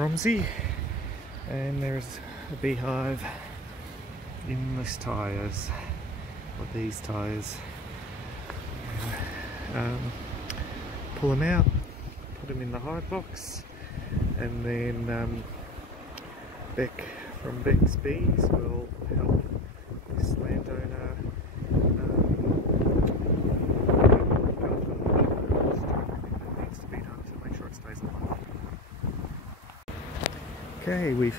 Romsey, and there's a beehive in this tyres, or these tyres. Pull them out, put them in the hive box, and then Beck from Beck's Bees will help this landowner Okay, we've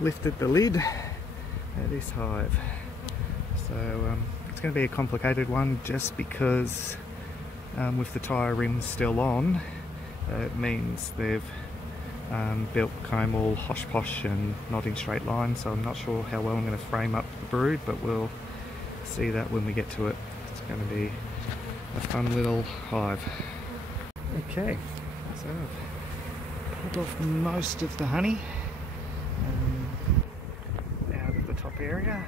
lifted the lid at this hive, so it's going to be a complicated one just because with the tyre rims still on, it means they've built comb all hosh posh and not in straight line, so I'm not sure how well I'm going to frame up the brood, but we'll see that when we get to it. It's going to be a fun little hive. Okay, so I've pulled off most of the honey out of the top area,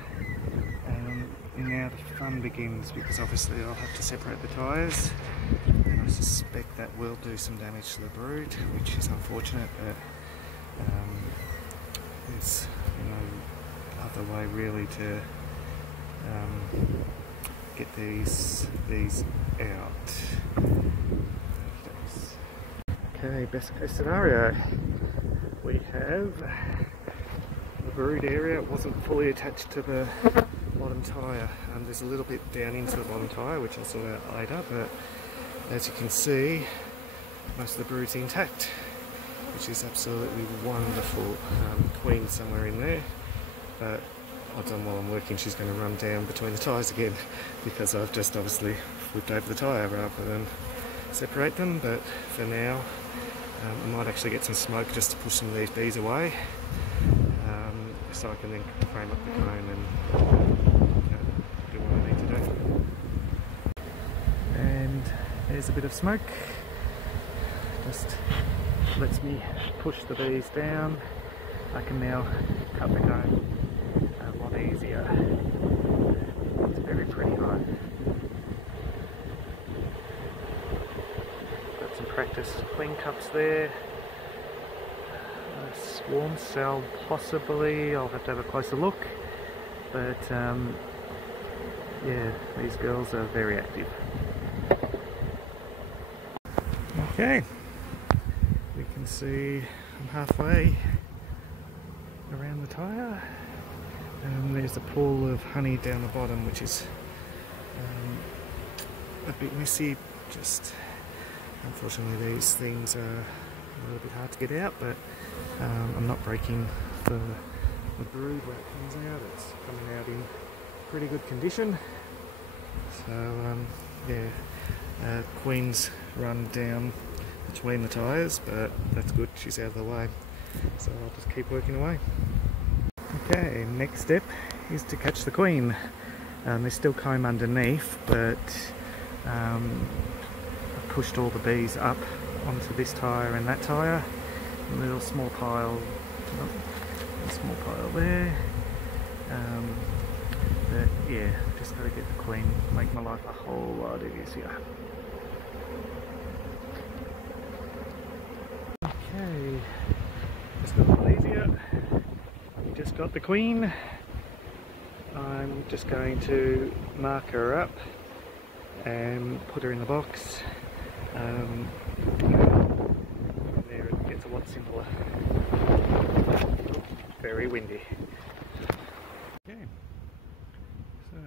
and now the fun begins, because obviously I'll have to separate the tyres, and I suspect that will do some damage to the brood, which is unfortunate, but there's no other way really to get these out. Okay, best case scenario, we have the brood area. It wasn't fully attached to the bottom tyre, and there's a little bit down into the bottom tyre which I'll sort out later, but as you can see most of the brood's intact, which is absolutely wonderful. Queen somewhere in there, but odds on while I'm working she's going to run down between the tyres again, because I've just obviously flipped over the tyre rather than separate them. But for now I might actually get some smoke just to push some of these bees away, so I can then frame up the comb and do what I need to do. And there's a bit of smoke, just lets me push the bees down. I can now cut the comb a lot easier. It's a very pretty hive. Got some practice queen cups there. A swarm cell possibly, I'll have to have a closer look, but yeah, these girls are very active. Okay, we can see I'm halfway around the tyre, and there's a pool of honey down the bottom, which is a bit messy. Just unfortunately these things are a little bit hard to get out, but I'm not breaking the brood when it comes out. It's coming out in pretty good condition. So yeah, Queen's run down between the tyres, but that's good, she's out of the way, so I'll just keep working away. Okay, next step is to catch the queen. There's still comb underneath, but I pushed all the bees up onto this tyre and that tyre. A little small pile, there. But yeah, just got to get the queen, make my life a whole lot easier. Okay, just got a little easier. Just got the queen. I'm just going to mark her up and put her in the box. There it gets a lot simpler. Very windy. Okay, so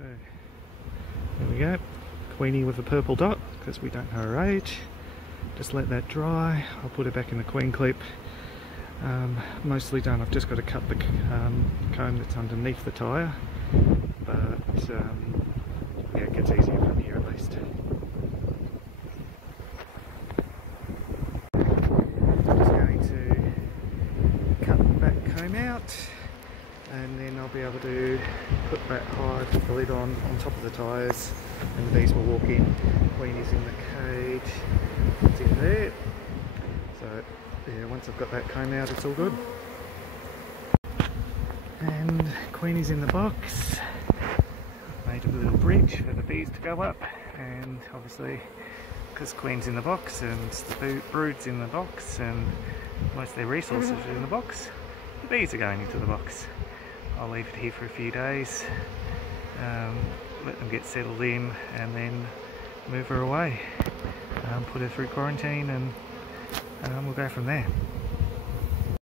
there we go. Queenie with a purple dot, because we don't know her age. Just let that dry. I'll put her back in the queen clip. Mostly done. I've just got to cut the comb that's underneath the tyre, but yeah, it gets easier from here at least. I'm just going to cut the back comb out, and then I'll be able to put that hive, the lid on top of the tyres, and the bees will walk in. Queen is in the cage, it's in there. So yeah, once I've got that comb out, it's all good. And Queenie's in the box. I've made a little bridge for the bees to go up, and obviously because Queen's in the box and the brood's in the box and most of their resources are in the box. The bees are going into the box. I'll leave it here for a few days, let them get settled in, and then move her away, put her through quarantine, and we'll go from there.